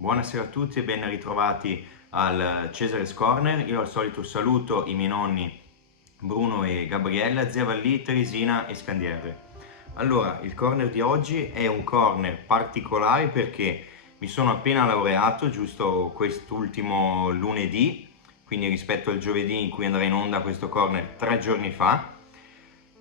Buonasera a tutti e ben ritrovati al Cesare's Corner. Io al solito saluto i miei nonni Bruno e Gabriella, zia Vallì, Teresina e Scandierre. Allora, il corner di oggi è un corner particolare perché mi sono appena laureato, giusto quest'ultimo lunedì, quindi rispetto al giovedì in cui andrà in onda questo corner 3 giorni fa.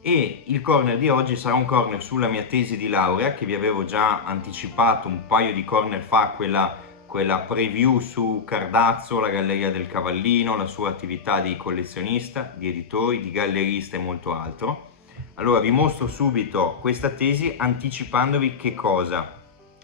E il corner di oggi sarà un corner sulla mia tesi di laurea che vi avevo già anticipato un paio di corner fa, quella preview su Cardazzo, la Galleria del Cavallino, la sua attività di collezionista, di editore, di gallerista e molto altro. Allora vi mostro subito questa tesi anticipandovi che cosa.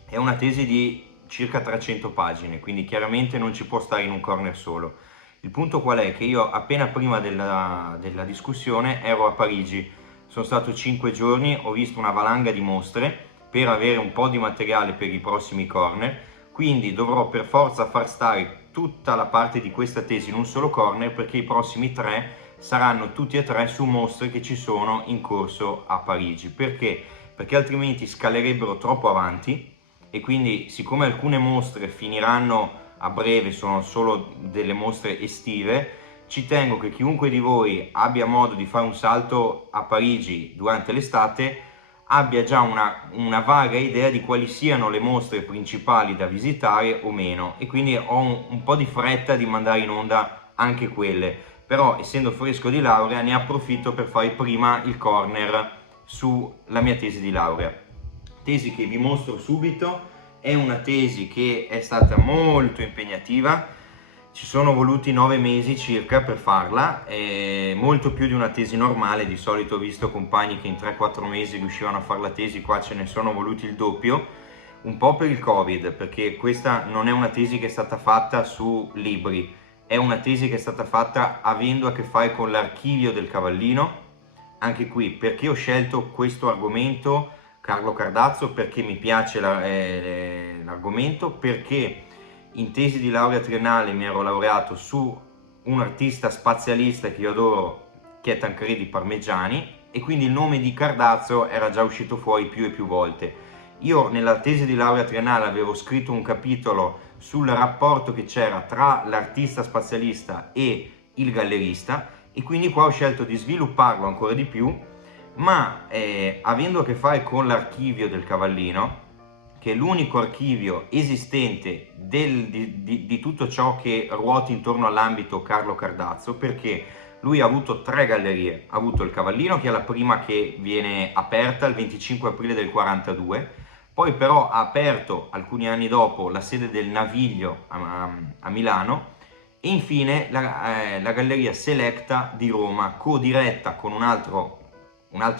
È una tesi di circa 300 pagine, quindi chiaramente non ci può stare in un corner solo. Il punto qual è? Che io appena prima della discussione ero a Parigi. Sono stato 5 giorni, ho visto una valanga di mostre per avere un po' di materiale per i prossimi corner, quindi dovrò per forza far stare tutta la parte di questa tesi in un solo corner perché i prossimi 3 saranno tutti e 3 su mostre che ci sono in corso a Parigi. Perché? Perché altrimenti scalerebbero troppo avanti e quindi siccome alcune mostre finiranno a breve, sono solo delle mostre estive, ci tengo che chiunque di voi abbia modo di fare un salto a Parigi durante l'estate abbia già una vaga idea di quali siano le mostre principali da visitare o meno, e quindi ho un po' di fretta di mandare in onda anche quelle, però essendo fresco di laurea ne approfitto per fare prima il corner sulla mia tesi di laurea. Tesi che vi mostro subito, è una tesi che è stata molto impegnativa. Ci sono voluti 9 mesi circa per farla, molto più di una tesi normale. Di solito ho visto compagni che in 3-4 mesi riuscivano a fare la tesi, qua ce ne sono voluti il doppio, un po' per il Covid, perché questa non è una tesi che è stata fatta su libri, è una tesi che è stata fatta avendo a che fare con l'archivio del Cavallino. Anche qui, perché ho scelto questo argomento, Carlo Cardazzo, perché mi piace l'argomento, perché in tesi di laurea triennale mi ero laureato su un artista spazialista che io adoro, che è Tancredi Parmigiani, e quindi il nome di Cardazzo era già uscito fuori più e più volte. Io nella tesi di laurea triennale avevo scritto un capitolo sul rapporto che c'era tra l'artista spazialista e il gallerista, e quindi qua ho scelto di svilupparlo ancora di più, ma avendo a che fare con l'archivio del Cavallino, che è l'unico archivio esistente di tutto ciò che ruota intorno all'ambito Carlo Cardazzo, perché lui ha avuto 3 gallerie. Ha avuto il Cavallino, che è la prima che viene aperta il 25 aprile del 42, poi però ha aperto alcuni anni dopo la sede del Naviglio a Milano, e infine la Galleria Selecta di Roma, co-diretta con un altro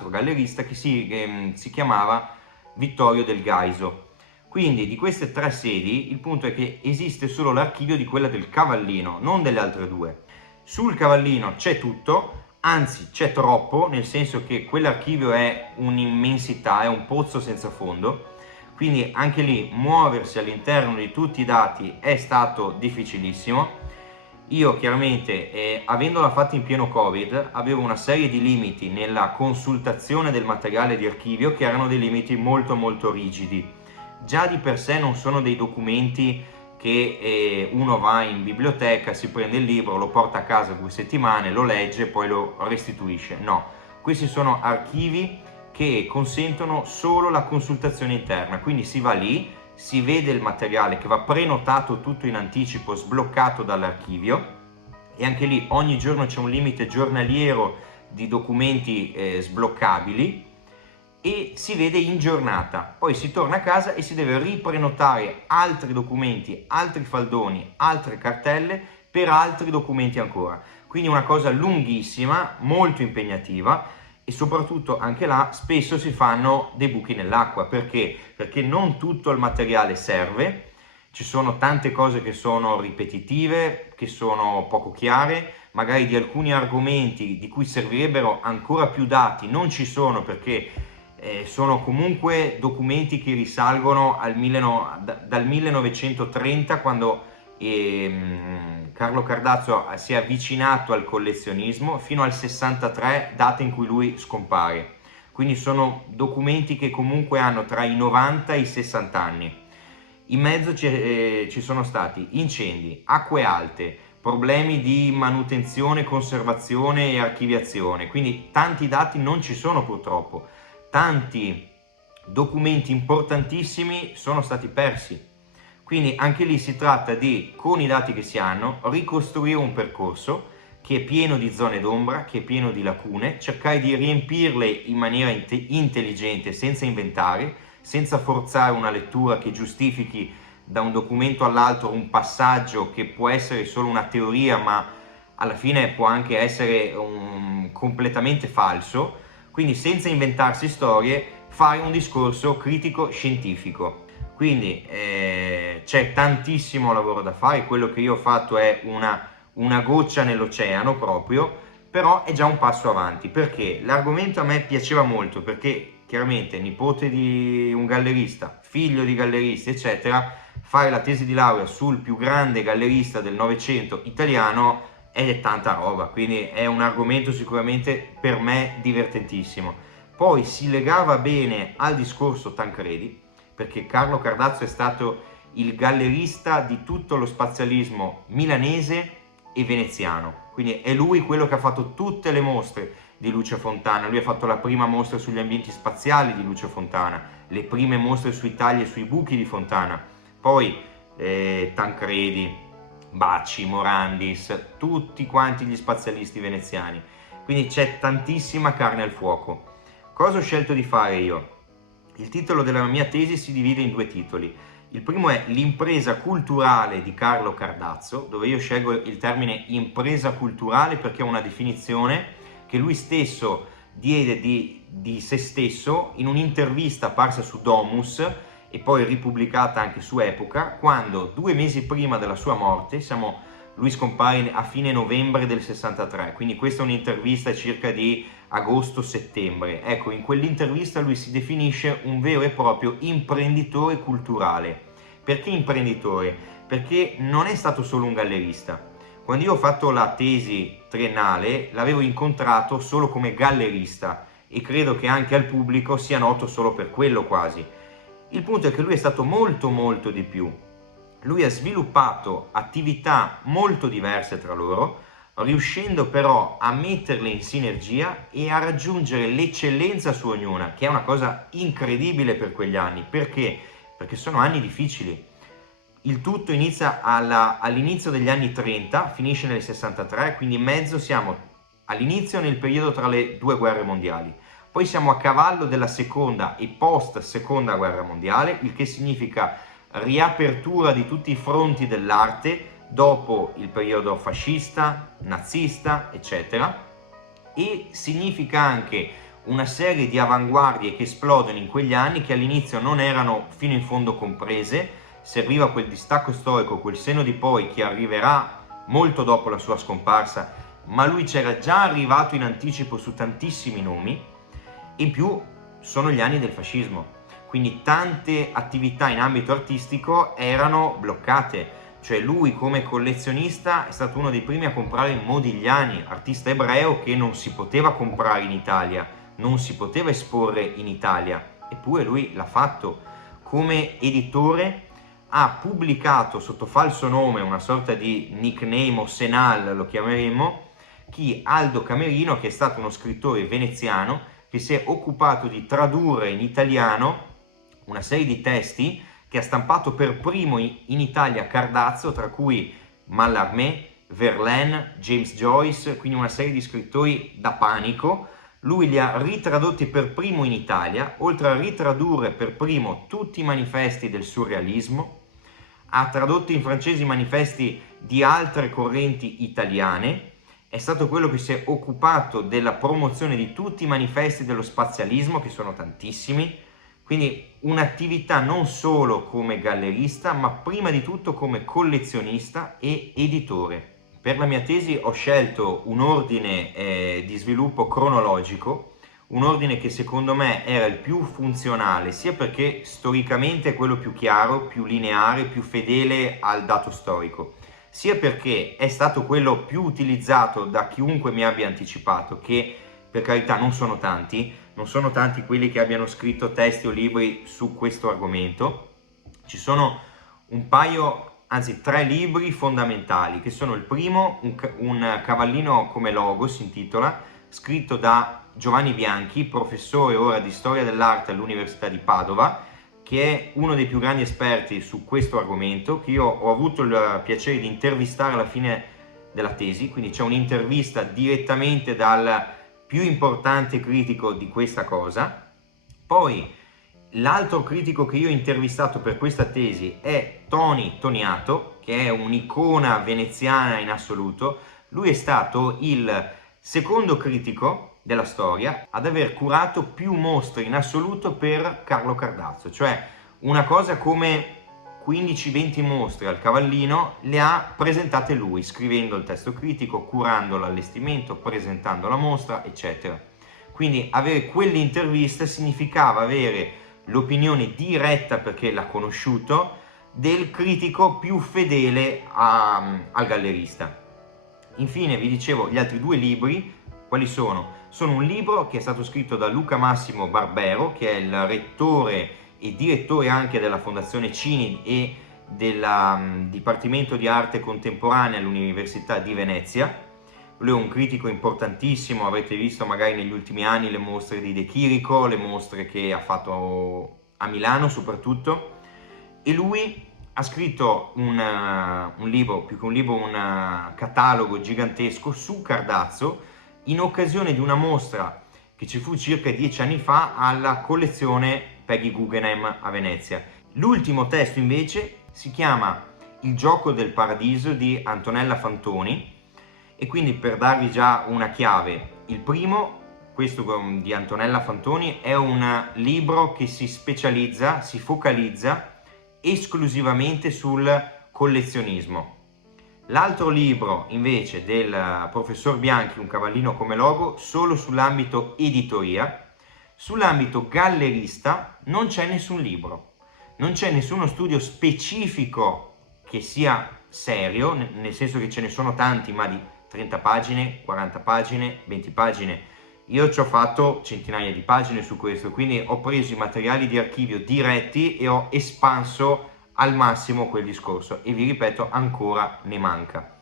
gallerista che si chiamava Vittorio del Gaiso. Quindi di queste 3 sedi il punto è che esiste solo l'archivio di quella del Cavallino, non delle altre 2. Sul Cavallino c'è tutto, anzi c'è troppo, nel senso che quell'archivio è un'immensità, è un pozzo senza fondo, quindi anche lì muoversi all'interno di tutti i dati è stato difficilissimo. Io chiaramente, avendola fatta in pieno Covid, avevo una serie di limiti nella consultazione del materiale di archivio che erano dei limiti molto molto rigidi. Già di per sé non sono dei documenti che uno va in biblioteca, si prende il libro, lo porta a casa 2 settimane, lo legge e poi lo restituisce. No, questi sono archivi che consentono solo la consultazione interna, quindi si va lì, si vede il materiale che va prenotato tutto in anticipo, sbloccato dall'archivio, e anche lì ogni giorno c'è un limite giornaliero di documenti sbloccabili, e si vede in giornata. Poi si torna a casa e si deve riprenotare altri documenti, altri faldoni, altre cartelle per altri documenti ancora. Quindi una cosa lunghissima, molto impegnativa, e soprattutto anche là spesso si fanno dei buchi nell'acqua. Perché? Perché non tutto il materiale serve, ci sono tante cose che sono ripetitive, che sono poco chiare, magari di alcuni argomenti di cui servirebbero ancora più dati non ci sono, perché sono comunque documenti che risalgono dal 1930, quando Carlo Cardazzo si è avvicinato al collezionismo, fino al 63, data in cui lui scompare. Quindi sono documenti che comunque hanno tra i 90 e i 60 anni. In mezzo ci sono stati incendi, acque alte, problemi di manutenzione, conservazione e archiviazione, quindi tanti dati non ci sono purtroppo, tanti documenti importantissimi sono stati persi. Quindi anche lì si tratta di, con i dati che si hanno, ricostruire un percorso che è pieno di zone d'ombra, che è pieno di lacune, cercare di riempirle in maniera intelligente, senza inventare, senza forzare una lettura che giustifichi da un documento all'altro un passaggio che può essere solo una teoria, ma alla fine può anche essere completamente falso. Quindi senza inventarsi storie, fare un discorso critico scientifico. Quindi c'è tantissimo lavoro da fare, quello che io ho fatto è una goccia nell'oceano proprio, però è già un passo avanti, perché l'argomento a me piaceva molto, perché chiaramente nipote di un gallerista, figlio di galleristi, eccetera, fare la tesi di laurea sul più grande gallerista del Novecento italiano è tanta roba, quindi è un argomento sicuramente per me divertentissimo. Poi si legava bene al discorso Tancredi, perché Carlo Cardazzo è stato il gallerista di tutto lo spazialismo milanese e veneziano, quindi è lui quello che ha fatto tutte le mostre di Lucio Fontana. Lui ha fatto la prima mostra sugli ambienti spaziali di Lucio Fontana, le prime mostre sui tagli e sui buchi di Fontana, poi Tancredi, Bacci, Morandis, tutti quanti gli spazialisti veneziani, quindi c'è tantissima carne al fuoco. Cosa ho scelto di fare io? Il titolo della mia tesi si divide in due titoli. Il primo è l'impresa culturale di Carlo Cardazzo, dove io scelgo il termine impresa culturale perché è una definizione che lui stesso diede di se stesso in un'intervista apparsa su Domus e poi ripubblicata anche su Epoca, quando 2 mesi prima della sua morte, lui scompare a fine novembre del 63, quindi questa è un'intervista circa di agosto-settembre. Ecco, in quell'intervista lui si definisce un vero e proprio imprenditore culturale. Perché imprenditore? Perché non è stato solo un gallerista. Quando io ho fatto la tesi triennale l'avevo incontrato solo come gallerista e credo che anche al pubblico sia noto solo per quello quasi. Il punto è che lui è stato molto di più. Lui ha sviluppato attività molto diverse tra loro, riuscendo però a metterle in sinergia e a raggiungere l'eccellenza su ognuna, che è una cosa incredibile per quegli anni. Perché? Perché sono anni difficili. Il tutto inizia all'inizio degli anni 30, finisce nel 63, quindi in mezzo siamo all'inizio nel periodo tra le 2 guerre mondiali. Poi siamo a cavallo della seconda e post seconda guerra mondiale, il che significa riapertura di tutti i fronti dell'arte dopo il periodo fascista, nazista, eccetera, e significa anche una serie di avanguardie che esplodono in quegli anni che all'inizio non erano fino in fondo comprese. Serviva quel distacco storico, quel senno di poi che arriverà molto dopo la sua scomparsa, ma lui c'era già arrivato in anticipo su tantissimi nomi. In più sono gli anni del fascismo, quindi tante attività in ambito artistico erano bloccate. Cioè lui come collezionista è stato uno dei primi a comprare Modigliani, artista ebreo che non si poteva comprare in Italia, non si poteva esporre in Italia, eppure lui l'ha fatto. Come editore ha pubblicato sotto falso nome, una sorta di nickname o senal lo chiameremmo, Aldo Camerino, che è stato uno scrittore veneziano che si è occupato di tradurre in italiano una serie di testi che ha stampato per primo in Italia Cardazzo, tra cui Mallarmé, Verlaine, James Joyce, quindi una serie di scrittori da panico. Lui li ha ritradotti per primo in Italia, oltre a ritradurre per primo tutti i manifesti del surrealismo, ha tradotto in francese i manifesti di altre correnti italiane, è stato quello che si è occupato della promozione di tutti i manifesti dello spazialismo, che sono tantissimi, quindi un'attività non solo come gallerista, ma prima di tutto come collezionista e editore. Per la mia tesi ho scelto un ordine di sviluppo cronologico, un ordine che secondo me era il più funzionale, sia perché storicamente è quello più chiaro, più lineare, più fedele al dato storico, sia perché è stato quello più utilizzato da chiunque mi abbia anticipato, che per carità non sono tanti quelli che abbiano scritto testi o libri su questo argomento. Ci sono un paio, anzi 3 libri fondamentali, che sono il primo, un cavallino come logo, si intitola, scritto da Giovanni Bianchi, professore ora di storia dell'arte all'Università di Padova, che è uno dei più grandi esperti su questo argomento, che io ho avuto il piacere di intervistare alla fine della tesi, quindi c'è un'intervista direttamente dal più importante critico di questa cosa. Poi l'altro critico che io ho intervistato per questa tesi è Toni Toniato, che è un'icona veneziana in assoluto. Lui è stato il secondo critico della storia ad aver curato più mostre in assoluto per Carlo Cardazzo, cioè una cosa come 15-20 mostre al Cavallino le ha presentate lui, scrivendo il testo critico, curando l'allestimento, presentando la mostra, eccetera. Quindi avere quell'intervista significava avere l'opinione diretta, perché l'ha conosciuto, del critico più fedele al gallerista. Infine vi dicevo gli altri 2 libri, quali sono? Sono un libro che è stato scritto da Luca Massimo Barbero, che è il rettore e direttore anche della Fondazione Cini e del Dipartimento di Arte Contemporanea all'Università di Venezia. Lui è un critico importantissimo, avrete visto magari negli ultimi anni le mostre di De Chirico, le mostre che ha fatto a Milano soprattutto, e lui ha scritto un libro, più che un libro, un catalogo gigantesco su Cardazzo, in occasione di una mostra che ci fu circa 10 anni fa alla collezione Peggy Guggenheim a Venezia. L'ultimo testo invece si chiama Il gioco del paradiso di Antonella Fantoni, e quindi, per darvi già una chiave, il primo, questo di Antonella Fantoni, è un libro che si specializza, si focalizza esclusivamente sul collezionismo. L'altro libro invece del professor Bianchi, Un cavallino come logo, solo sull'ambito editoria. Sull'ambito gallerista non c'è nessun libro, non c'è nessuno studio specifico che sia serio, nel senso che ce ne sono tanti, ma di 30 pagine, 40 pagine, 20 pagine. Io ci ho fatto centinaia di pagine su questo, quindi ho preso i materiali di archivio diretti e ho espanso al massimo quel discorso, e vi ripeto, ancora ne manca.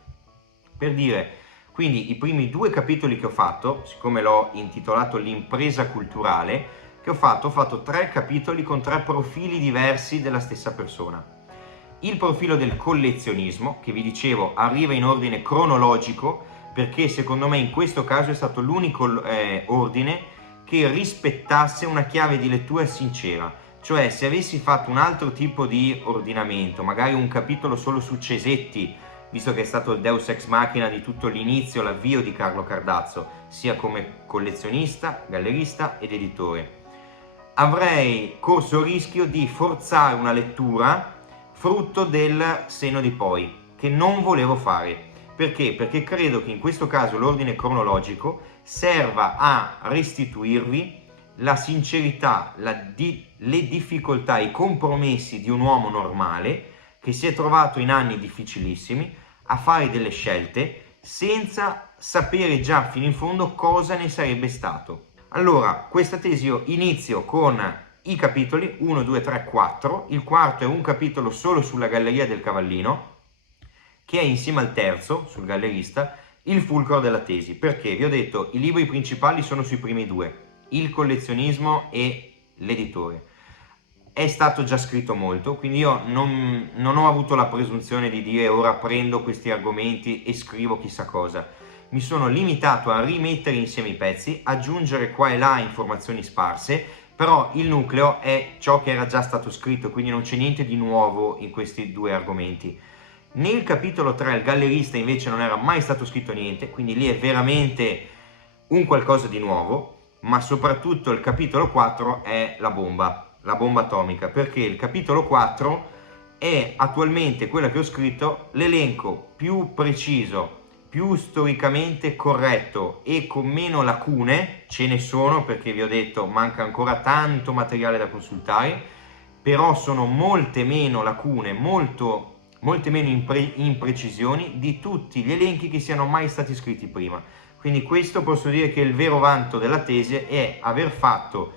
Per dire, quindi i primi 2 capitoli che ho fatto, siccome l'ho intitolato L'impresa culturale, che ho fatto 3 capitoli con 3 profili diversi della stessa persona. Il profilo del collezionismo, che vi dicevo arriva in ordine cronologico, perché secondo me in questo caso è stato l'unico ordine che rispettasse una chiave di lettura sincera. Cioè, se avessi fatto un altro tipo di ordinamento, magari un capitolo solo su Cesetti, visto che è stato il deus ex machina di tutto l'inizio, l'avvio di Carlo Cardazzo, sia come collezionista, gallerista ed editore, avrei corso il rischio di forzare una lettura frutto del senno di poi, che non volevo fare. Perché? Perché credo che in questo caso l'ordine cronologico serva a restituirvi la sincerità, le difficoltà, i compromessi di un uomo normale che si è trovato in anni difficilissimi a fare delle scelte senza sapere già fino in fondo cosa ne sarebbe stato. Allora, questa tesi io inizio con i capitoli 1, 2, 3, 4. Il quarto è un capitolo solo sulla Galleria del Cavallino, che è insieme al terzo, sul gallerista, il fulcro della tesi. Perché? Vi ho detto, i libri principali sono sui primi 2, il collezionismo e l'editore. È stato già scritto molto, quindi io non ho avuto la presunzione di dire ora prendo questi argomenti e scrivo chissà cosa. Mi sono limitato a rimettere insieme i pezzi, aggiungere qua e là informazioni sparse, però il nucleo è ciò che era già stato scritto, quindi non c'è niente di nuovo in questi 2 argomenti. Nel capitolo 3 il gallerista invece non era mai stato scritto niente, quindi lì è veramente un qualcosa di nuovo, ma soprattutto il capitolo 4 è la bomba atomica, perché il capitolo 4 è attualmente quello che ho scritto, l'elenco più preciso, più storicamente corretto e con meno lacune. Ce ne sono, perché vi ho detto manca ancora tanto materiale da consultare, però sono molte meno lacune, molte meno imprecisioni di tutti gli elenchi che siano mai stati scritti prima. Quindi questo posso dire che il vero vanto della tesi è aver fatto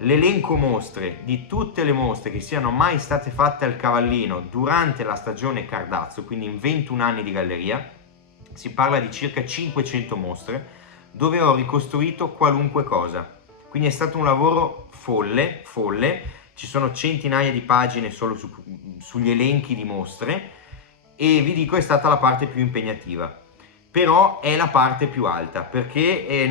l'elenco mostre di tutte le mostre che siano mai state fatte al Cavallino durante la stagione Cardazzo, quindi in 21 anni di galleria, si parla di circa 500 mostre, dove ho ricostruito qualunque cosa. Quindi è stato un lavoro folle, ci sono centinaia di pagine solo sugli elenchi di mostre, e vi dico è stata la parte più impegnativa. Però è la parte più alta, perché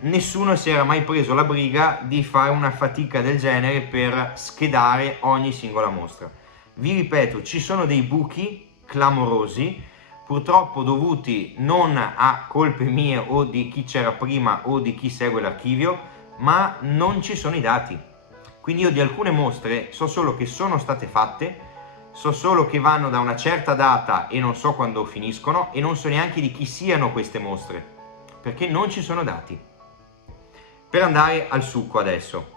nessuno si era mai preso la briga di fare una fatica del genere per schedare ogni singola mostra. Vi ripeto, ci sono dei buchi clamorosi, purtroppo dovuti non a colpe mie o di chi c'era prima o di chi segue l'archivio, ma non ci sono i dati. Quindi io di alcune mostre so solo che sono state fatte, so solo che vanno da una certa data e non so quando finiscono, e non so neanche di chi siano queste mostre, perché non ci sono dati. Per andare al succo adesso.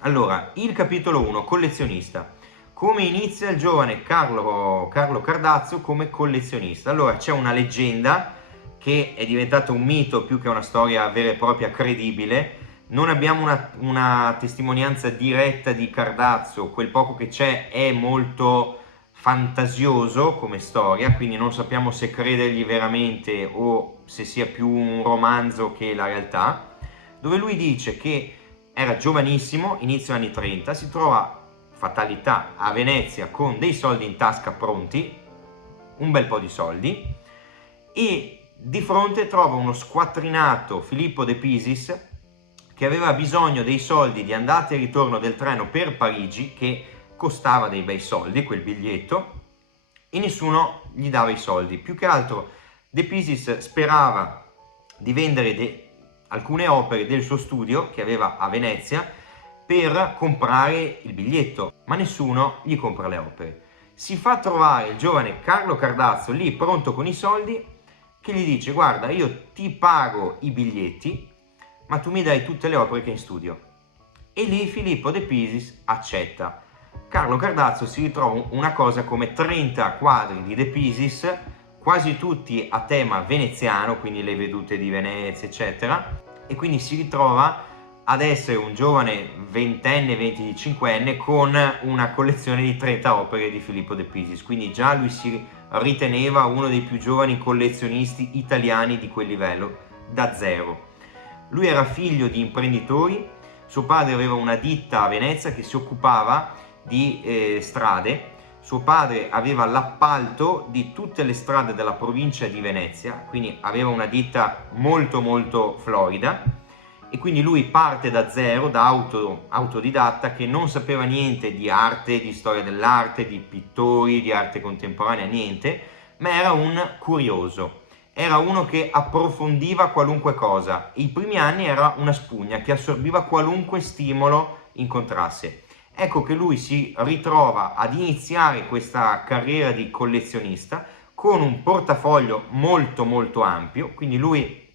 Allora, il capitolo 1, collezionista. Come inizia il giovane Carlo Cardazzo come collezionista? Allora, c'è una leggenda che è diventata un mito più che una storia vera e propria credibile. Non abbiamo una testimonianza diretta di Cardazzo, quel poco che c'è è molto fantasioso come storia, quindi non sappiamo se credergli veramente o se sia più un romanzo che la realtà, dove lui dice che era giovanissimo, inizio anni 30, si trova, fatalità, a Venezia con dei soldi in tasca pronti, un bel po' di soldi, e di fronte trova uno squattrinato Filippo de Pisis che aveva bisogno dei soldi di andata e ritorno del treno per Parigi, che costava dei bei soldi quel biglietto, e nessuno gli dava i soldi. Più che altro De Pisis sperava di vendere alcune opere del suo studio che aveva a Venezia per comprare il biglietto, ma nessuno gli compra le opere. Si fa trovare il giovane Carlo Cardazzo lì pronto con i soldi, che gli dice: guarda, io ti pago i biglietti, ma tu mi dai tutte le opere che hai in studio. E lì Filippo de Pisis accetta. Carlo Cardazzo si ritrova una cosa come 30 quadri di De Pisis, quasi tutti a tema veneziano, quindi le vedute di Venezia, eccetera, e quindi si ritrova ad essere un giovane ventenne, 25enne, con una collezione di 30 opere di Filippo de Pisis, quindi già lui si riteneva uno dei più giovani collezionisti italiani di quel livello, da zero. Lui era figlio di imprenditori, suo padre aveva una ditta a Venezia che si occupava di strade, suo padre aveva l'appalto di tutte le strade della provincia di Venezia, quindi aveva una ditta molto molto florida, e quindi lui parte da zero, da autodidatta, che non sapeva niente di arte, di storia dell'arte, di pittori, di arte contemporanea, niente, ma era un curioso. Era uno che approfondiva qualunque cosa. I primi anni era una spugna che assorbiva qualunque stimolo incontrasse. Ecco che lui si ritrova ad iniziare questa carriera di collezionista con un portafoglio molto molto ampio, quindi lui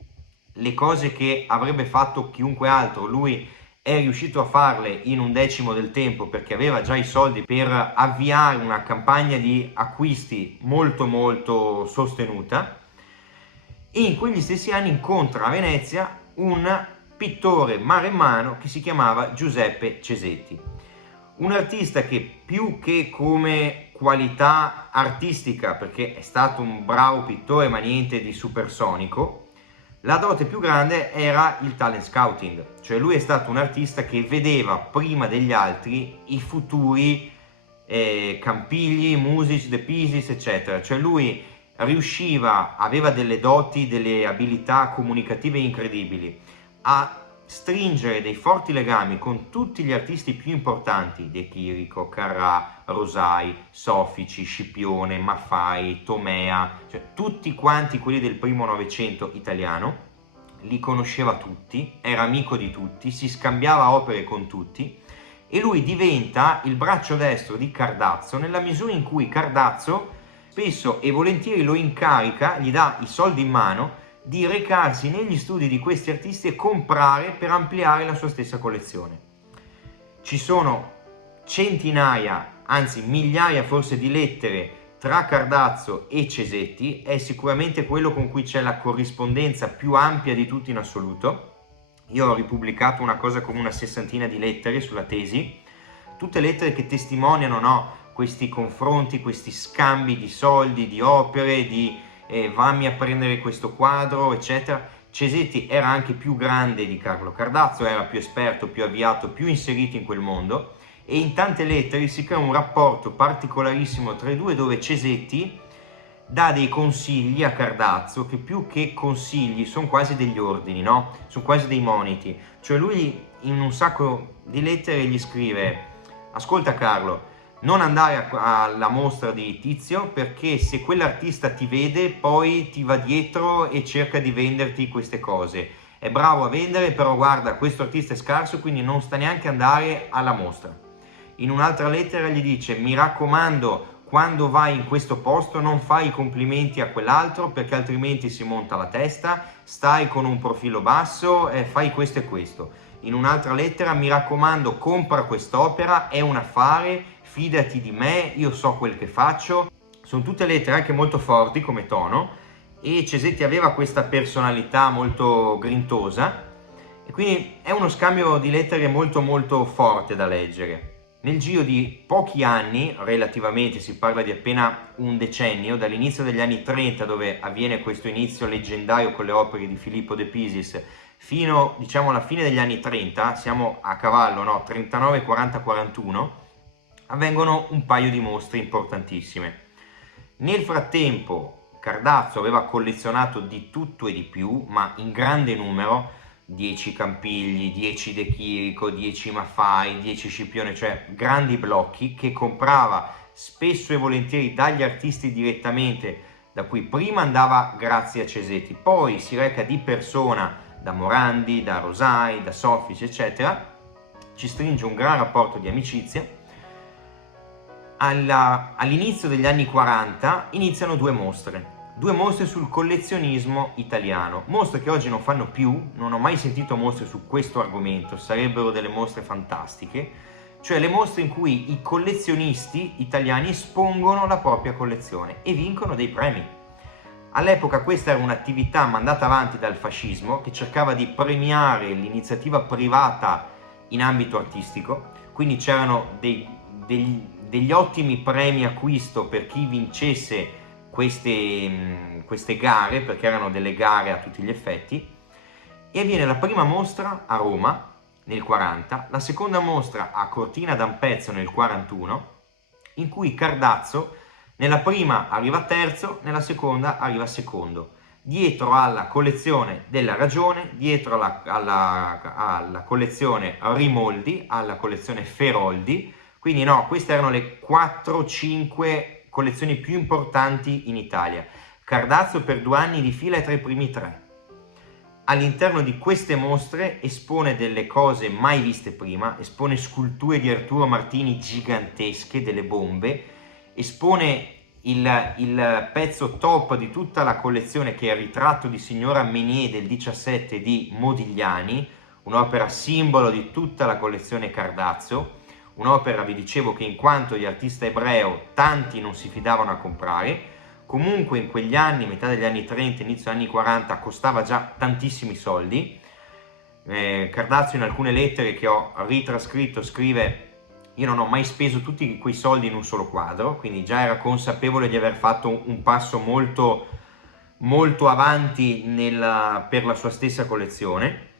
le cose che avrebbe fatto chiunque altro, lui è riuscito a farle in un decimo del tempo, perché aveva già i soldi per avviare una campagna di acquisti molto molto sostenuta. E in quegli stessi anni incontra a Venezia un pittore maremmano che si chiamava Giuseppe Cesetti, un artista che più che come qualità artistica, perché è stato un bravo pittore ma niente di supersonico, la dote più grande era il talent scouting, cioè lui è stato un artista che vedeva prima degli altri i futuri Campigli, Music, De Pisis, eccetera, cioè lui riusciva, aveva delle doti, delle abilità comunicative incredibili, a stringere dei forti legami con tutti gli artisti più importanti, De Chirico, Carrà, Rosai, Soffici, Scipione, Maffai, Tomea, cioè tutti quanti quelli del primo Novecento italiano, li conosceva tutti, era amico di tutti, si scambiava opere con tutti, e lui diventa il braccio destro di Cardazzo, nella misura in cui Cardazzo spesso e volentieri lo incarica, gli dà i soldi in mano, di recarsi negli studi di questi artisti e comprare per ampliare la sua stessa collezione. Ci sono centinaia, anzi migliaia forse, di lettere tra Cardazzo e Cesetti, è sicuramente quello con cui c'è la corrispondenza più ampia di tutti in assoluto. Io ho ripubblicato una cosa come una sessantina di lettere sulla tesi, tutte lettere che testimoniano, no, questi confronti, questi scambi di soldi, di opere, di vammi a prendere questo quadro, eccetera. Cesetti era anche più grande di Carlo Cardazzo, era più esperto, più avviato, più inserito in quel mondo, e in tante lettere si crea un rapporto particolarissimo tra i due, dove Cesetti dà dei consigli a Cardazzo che più che consigli sono quasi degli ordini, no? Sono quasi dei moniti. Cioè lui in un sacco di lettere gli scrive: ascolta Carlo, non andare alla mostra di Tizio, perché se quell'artista ti vede poi ti va dietro e cerca di venderti queste cose. È bravo a vendere, però guarda, questo artista è scarso, quindi non sta neanche andare alla mostra. In un'altra lettera gli dice: mi raccomando, quando vai in questo posto non fai i complimenti a quell'altro, perché altrimenti si monta la testa, stai con un profilo basso, fai questo e questo. In un'altra lettera: mi raccomando, compra quest'opera, è un affare, fidati di me, io so quel che faccio. Sono tutte lettere anche molto forti come tono, e Cesetti aveva questa personalità molto grintosa, e quindi è uno scambio di lettere molto molto forte da leggere. Nel giro di pochi anni, relativamente, si parla di appena un decennio, dall'inizio degli anni 30, dove avviene questo inizio leggendario con le opere di Filippo de Pisis, fino, diciamo, alla fine degli anni 30, siamo a cavallo, no? 39, 40, 41, avvengono un paio di mostre importantissime. Nel frattempo Cardazzo aveva collezionato di tutto e di più, ma in grande numero: 10 Campigli, 10 De Chirico, 10 Maffei, 10 Scipione, cioè grandi blocchi che comprava spesso e volentieri dagli artisti direttamente, da cui prima andava grazie a Cesetti, poi si reca di persona da Morandi, da Rosai, da Soffici, eccetera. Ci stringe un gran rapporto di amicizia. All'inizio degli anni 40 iniziano due mostre sul collezionismo italiano, mostre che oggi non fanno più. Non ho mai sentito mostre su questo argomento, sarebbero delle mostre fantastiche, cioè le mostre in cui i collezionisti italiani espongono la propria collezione e vincono dei premi. All'epoca questa era un'attività mandata avanti dal fascismo, che cercava di premiare l'iniziativa privata in ambito artistico, quindi c'erano degli ottimi premi acquisto per chi vincesse queste gare, perché erano delle gare a tutti gli effetti. E avviene la prima mostra a Roma nel 40, la seconda mostra a Cortina d'Ampezzo nel 41, in cui Cardazzo nella prima arriva terzo, nella seconda arriva secondo, dietro alla collezione della Ragione, dietro alla collezione Rimoldi, alla collezione Feroldi. Quindi no, queste erano le 4-5 collezioni più importanti in Italia. Cardazzo per 2 anni di fila è tra i primi 3. All'interno di queste mostre espone delle cose mai viste prima, espone sculture di Arturo Martini gigantesche, delle bombe, espone il pezzo top di tutta la collezione, che è il ritratto di Signora Menier del 17 di Modigliani, un'opera simbolo di tutta la collezione Cardazzo. Un'opera, vi dicevo, che in quanto di artista ebreo tanti non si fidavano a comprare. Comunque in quegli anni, metà degli anni 30, inizio anni 40, costava già tantissimi soldi. Cardazzo in alcune lettere che ho ritrascritto scrive: io non ho mai speso tutti quei soldi in un solo quadro, quindi già era consapevole di aver fatto un passo molto, molto avanti per la sua stessa collezione.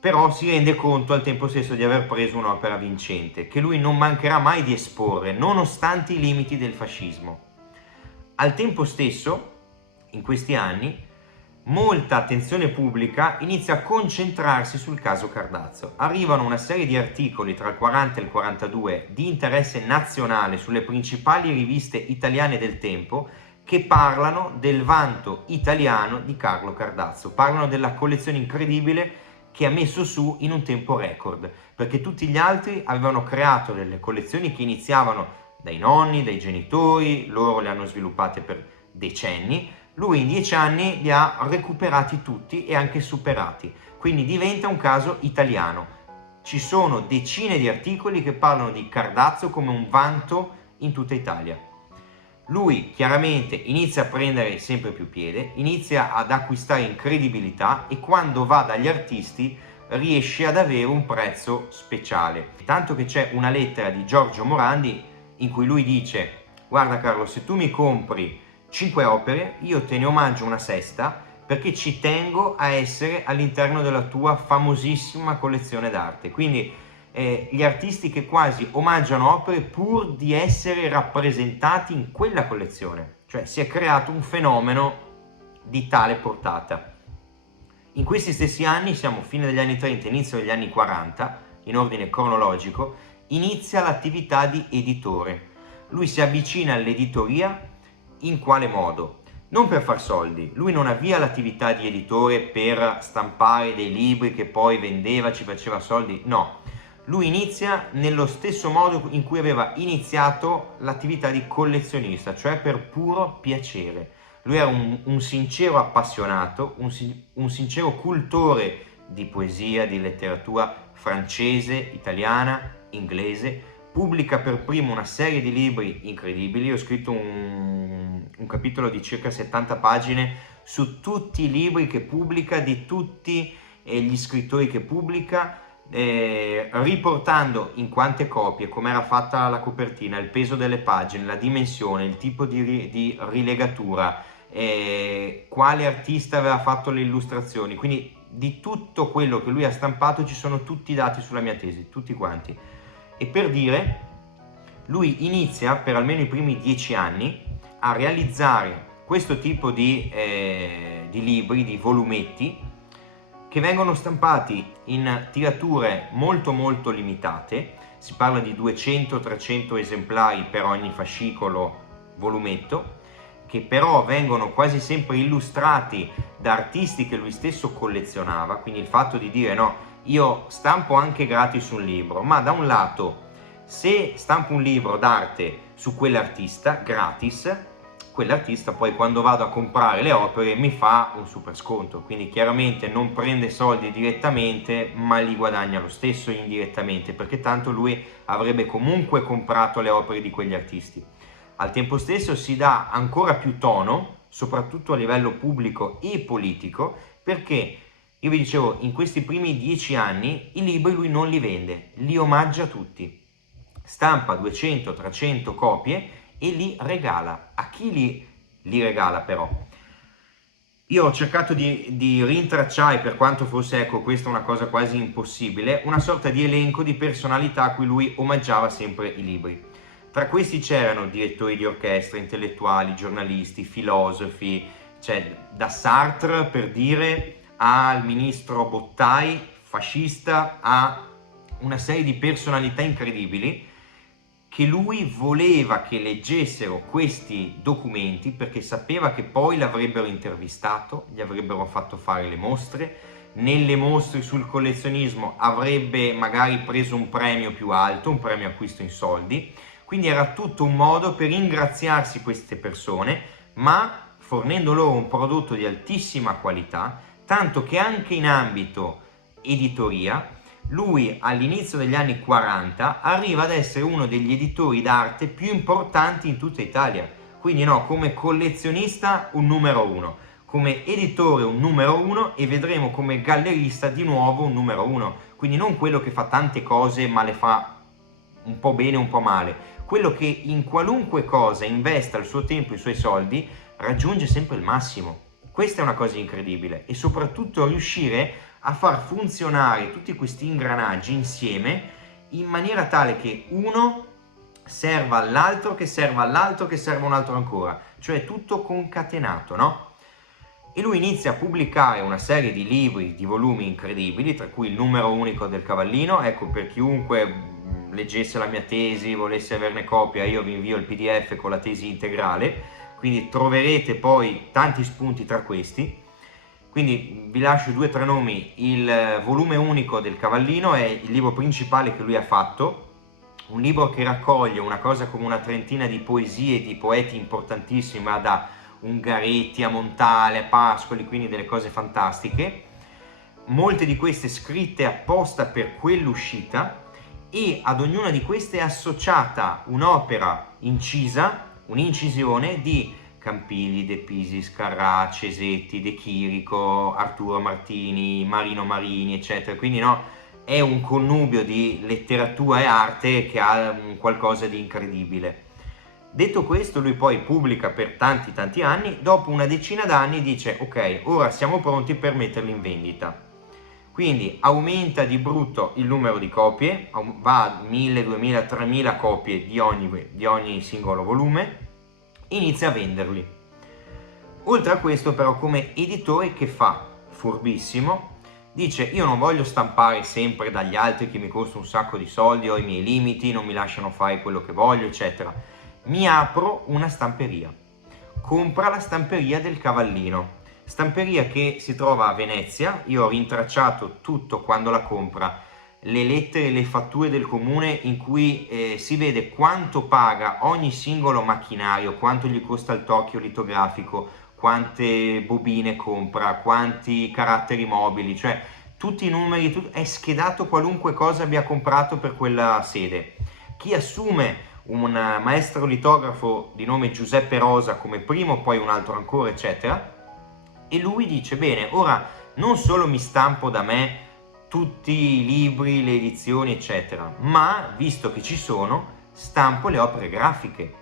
Però si rende conto al tempo stesso di aver preso un'opera vincente, che lui non mancherà mai di esporre, nonostante i limiti del fascismo. Al tempo stesso, in questi anni, molta attenzione pubblica inizia a concentrarsi sul caso Cardazzo. Arrivano una serie di articoli tra il 40 e il 42 di interesse nazionale sulle principali riviste italiane del tempo, che parlano del vanto italiano di Carlo Cardazzo, parlano della collezione incredibile che ha messo su in un tempo record, perché tutti gli altri avevano creato delle collezioni che iniziavano dai nonni, dai genitori, loro le hanno sviluppate per decenni. Lui in 10 anni li ha recuperati tutti e anche superati, quindi diventa un caso italiano. Ci sono decine di articoli che parlano di Cardazzo come un vanto in tutta Italia. Lui chiaramente inizia a prendere sempre più piede, inizia ad acquistare in credibilità, e quando va dagli artisti riesce ad avere un prezzo speciale. Tanto che c'è una lettera di Giorgio Morandi in cui lui dice: guarda Carlo, se tu mi compri 5 opere, io te ne omaggio una sesta perché ci tengo a essere all'interno della tua famosissima collezione d'arte. Quindi gli artisti che quasi omaggiano opere pur di essere rappresentati in quella collezione, cioè si è creato un fenomeno di tale portata. In questi stessi anni, siamo fine degli anni 30, inizio degli anni 40, in ordine cronologico, inizia l'attività di editore. Lui si avvicina all'editoria in quale modo? Non per far soldi, lui non avvia l'attività di editore per stampare dei libri che poi vendeva, ci faceva soldi, no. Lui inizia nello stesso modo in cui aveva iniziato l'attività di collezionista, cioè per puro piacere. Lui era un sincero appassionato, un sincero cultore di poesia, di letteratura francese, italiana, inglese. Pubblica per primo una serie di libri incredibili. Io ho scritto un capitolo di circa 70 pagine su tutti i libri che pubblica, di tutti gli scrittori che pubblica, riportando in quante copie, come era fatta la copertina, il peso delle pagine, la dimensione, il tipo di rilegatura, quale artista aveva fatto le illustrazioni. Quindi di tutto quello che lui ha stampato ci sono tutti i dati sulla mia tesi, tutti quanti. E per dire, lui inizia per almeno i primi 10 anni a realizzare questo tipo di libri, di volumetti, che vengono stampati in tirature molto molto limitate. Si parla di 200-300 esemplari per ogni fascicolo volumetto, che però vengono quasi sempre illustrati da artisti che lui stesso collezionava. Quindi il fatto di dire: no, io stampo anche gratis un libro, ma da un lato, se stampo un libro d'arte su quell'artista gratis, quell'artista poi quando vado a comprare le opere mi fa un super sconto, quindi chiaramente non prende soldi direttamente, ma li guadagna lo stesso indirettamente, perché tanto lui avrebbe comunque comprato le opere di quegli artisti. Al tempo stesso si dà ancora più tono, soprattutto a livello pubblico e politico, perché io vi dicevo, in questi primi 10 anni i libri lui non li vende, li omaggia tutti, stampa 200-300 copie e li regala. A chi li regala però? Io ho cercato di rintracciare, per quanto fosse, ecco, questa una cosa quasi impossibile, una sorta di elenco di personalità a cui lui omaggiava sempre i libri. Tra questi c'erano direttori di orchestra, intellettuali, giornalisti, filosofi, cioè da Sartre, per dire, al ministro Bottai, fascista, a una serie di personalità incredibili che lui voleva che leggessero questi documenti, perché sapeva che poi l'avrebbero intervistato, gli avrebbero fatto fare le mostre, nelle mostre sul collezionismo avrebbe magari preso un premio più alto, un premio acquisto in soldi. Quindi era tutto un modo per ingraziarsi queste persone, ma fornendo loro un prodotto di altissima qualità, tanto che anche in ambito editoria lui all'inizio degli anni 40 arriva ad essere uno degli editori d'arte più importanti in tutta Italia. Quindi no, come collezionista un numero uno, come editore un numero uno, e vedremo come gallerista di nuovo un numero uno. Quindi non quello che fa tante cose ma le fa un po' bene, un po' male. Quello che in qualunque cosa investa il suo tempo, i suoi soldi, raggiunge sempre il massimo. Questa è una cosa incredibile, e soprattutto riuscire a far funzionare tutti questi ingranaggi insieme in maniera tale che uno serva all'altro, che serva all'altro, che serva un altro ancora, cioè tutto concatenato, no? E lui inizia a pubblicare una serie di libri, di volumi incredibili, tra cui il numero unico del Cavallino. Ecco, per chiunque leggesse la mia tesi, volesse averne copia, io vi invio il PDF con la tesi integrale, quindi troverete poi tanti spunti tra questi. Quindi vi lascio 2 o 3 nomi. Il volume unico del Cavallino è il libro principale che lui ha fatto, un libro che raccoglie una cosa come una trentina di poesie di poeti importantissimi, da Ungaretti a Montale a Pascoli, quindi delle cose fantastiche, molte di queste scritte apposta per quell'uscita, e ad ognuna di queste è associata un'opera incisa, un'incisione di Campilli, De Pisis, Carrà, Cesetti, De Chirico, Arturo Martini, Marino Marini, eccetera. Quindi no, è un connubio di letteratura e arte che ha qualcosa di incredibile. Detto questo, lui poi pubblica per tanti anni, dopo una decina d'anni dice ok, ora siamo pronti per metterli in vendita. Quindi aumenta di brutto il numero di copie, va a 1000, 2000, 3000 copie di ogni singolo volume, inizia a venderli. Oltre a questo però come editore che fa? Furbissimo, dice io non voglio stampare sempre dagli altri che mi costa un sacco di soldi, ho i miei limiti, non mi lasciano fare quello che voglio, eccetera. Mi apro una stamperia, compra la stamperia del Cavallino, stamperia che si trova a Venezia. Io ho rintracciato tutto quando la compra, le lettere, le fatture del comune in cui si vede quanto paga ogni singolo macchinario, quanto gli costa il tocchio litografico, quante bobine compra, quanti caratteri mobili, cioè tutti i numeri, è schedato qualunque cosa abbia comprato per quella sede. Chi assume un maestro litografo di nome Giuseppe Rosa come primo, poi un altro ancora, eccetera, e lui dice bene, ora non solo mi stampo da me tutti i libri, le edizioni, eccetera, ma visto che ci sono, stampo le opere grafiche.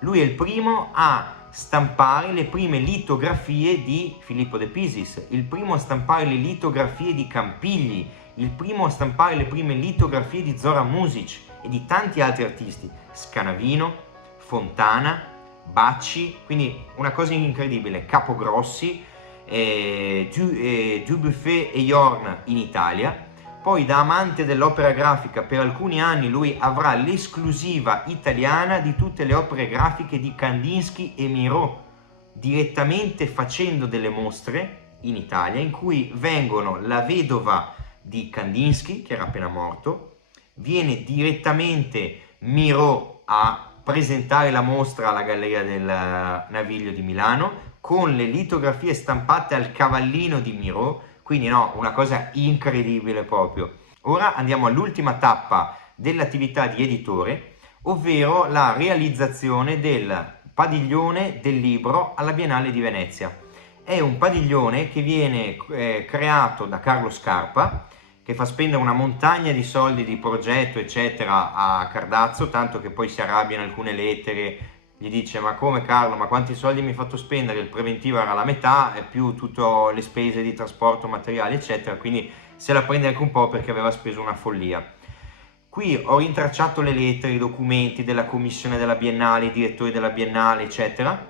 Lui è il primo a stampare le prime litografie di Filippo De Pisis, il primo a stampare le litografie di Campigli, il primo a stampare le prime litografie di Zoran Muzic e di tanti altri artisti, Scanavino, Fontana, Bacci, quindi una cosa incredibile, Capogrossi, Dubuffet e Jorn in Italia. Poi da amante dell'opera grafica per alcuni anni lui avrà l'esclusiva italiana di tutte le opere grafiche di Kandinsky e Miro, direttamente facendo delle mostre in Italia in cui vengono la vedova di Kandinsky, che era appena morto, viene direttamente Miro a presentare la mostra alla Galleria del Naviglio di Milano con le litografie stampate al Cavallino di Miro, quindi no, una cosa incredibile proprio. Ora andiamo all'ultima tappa dell'attività di editore, ovvero la realizzazione del padiglione del libro alla Biennale di Venezia. È un padiglione che viene creato da Carlo Scarpa, che fa spendere una montagna di soldi di progetto eccetera a Cardazzo, tanto che poi si arrabbia in alcune lettere, gli dice ma come Carlo, ma quanti soldi mi hai fatto spendere, il preventivo era la metà e più tutte le spese di trasporto, materiali eccetera, quindi se la prende anche un po' perché aveva speso una follia. Qui ho rintracciato le lettere, i documenti della commissione della Biennale, i direttori della Biennale eccetera,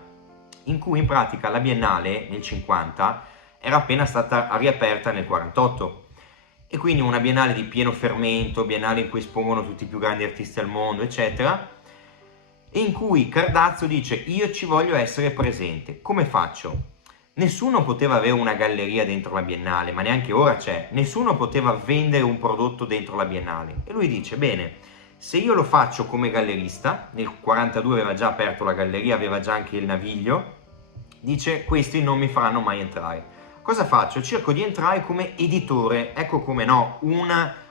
in cui in pratica la Biennale nel 50 era appena stata riaperta nel 48 e quindi una Biennale di pieno fermento, Biennale in cui espongono tutti i più grandi artisti al mondo eccetera, e in cui Cardazzo dice io ci voglio essere presente, come faccio? Nessuno poteva avere una galleria dentro la Biennale, ma neanche ora c'è, nessuno poteva vendere un prodotto dentro la Biennale e lui dice bene, se io lo faccio come gallerista, nel 42 aveva già aperto la galleria, aveva già anche il Naviglio, dice questi non mi faranno mai entrare. Cosa faccio? Cerco di entrare come editore, ecco come no, un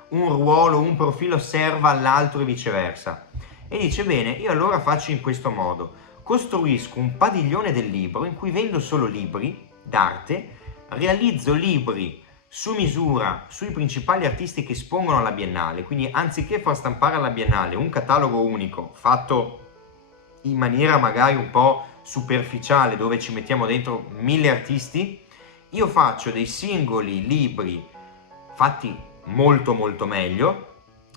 ruolo, un profilo serva all'altro e viceversa. E dice bene, io allora faccio in questo modo, costruisco un padiglione del libro in cui vendo solo libri d'arte, realizzo libri su misura sui principali artisti che espongono alla Biennale, quindi anziché far stampare alla Biennale un catalogo unico fatto in maniera magari un po' superficiale dove ci mettiamo dentro 1000 artisti, io faccio dei singoli libri fatti molto meglio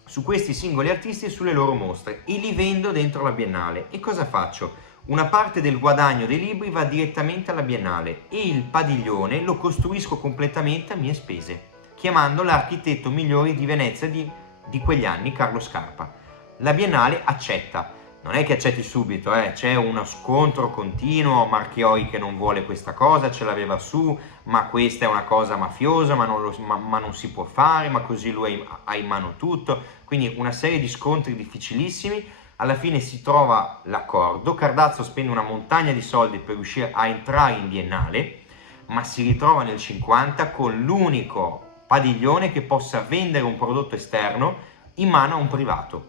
su questi singoli artisti e sulle loro mostre e li vendo dentro la Biennale. E cosa faccio? Una parte del guadagno dei libri va direttamente alla Biennale e il padiglione lo costruisco completamente a mie spese, chiamando l'architetto migliore di Venezia di quegli anni, Carlo Scarpa. La Biennale accetta, non è che accetti subito, c'è uno scontro continuo, Marchiori che non vuole questa cosa, ce l'aveva su, ma questa è una cosa mafiosa, ma non si può fare, ma così lui ha in mano tutto, quindi una serie di scontri difficilissimi. Alla fine si trova l'accordo, Cardazzo spende una montagna di soldi per riuscire a entrare in Biennale, ma si ritrova nel 50 con l'unico padiglione che possa vendere un prodotto esterno in mano a un privato,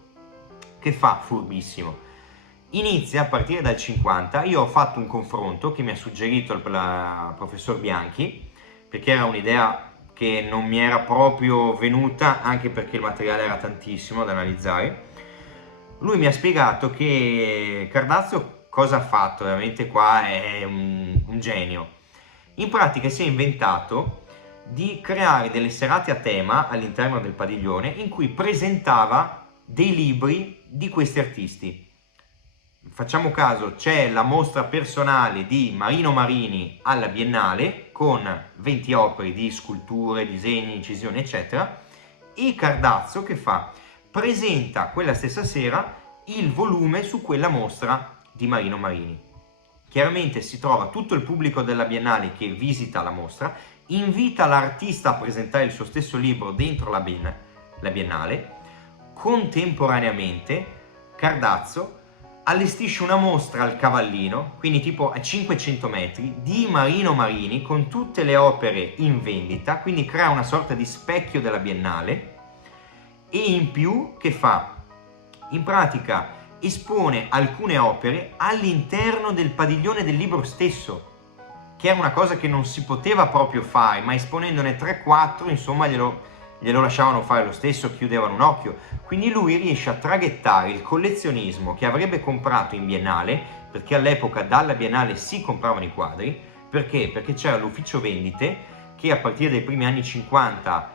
che fa furbissimo. inizia a partire dal 50. Io ho fatto un confronto che mi ha suggerito il professor Bianchi, perché era un'idea che non mi era proprio venuta, anche perché il materiale era tantissimo da analizzare. Lui mi ha spiegato che Cardazzo cosa ha fatto, veramente qua è un genio. In pratica si è inventato di creare delle serate a tema all'interno del padiglione in cui presentava dei libri di questi artisti. Facciamo caso, c'è la mostra personale di Marino Marini alla Biennale con 20 opere di sculture, disegni, incisioni, eccetera, e Cardazzo che fa? Presenta quella stessa sera il volume su quella mostra di Marino Marini. Chiaramente si trova tutto il pubblico della Biennale che visita la mostra, invita l'artista a presentare il suo stesso libro dentro la Biennale. Contemporaneamente Cardazzo allestisce una mostra al Cavallino, quindi tipo a 500 metri, di Marino Marini con tutte le opere in vendita, quindi crea una sorta di specchio della Biennale, e in più che fa? In pratica espone alcune opere all'interno del padiglione del libro stesso, che era una cosa che non si poteva proprio fare, ma esponendone 3-4, insomma, glielo lasciavano fare lo stesso, chiudevano un occhio. Quindi lui riesce a traghettare il collezionismo che avrebbe comprato in Biennale, perché all'epoca dalla Biennale si compravano i quadri. Perché? Perché c'era l'ufficio vendite che a partire dai primi anni 50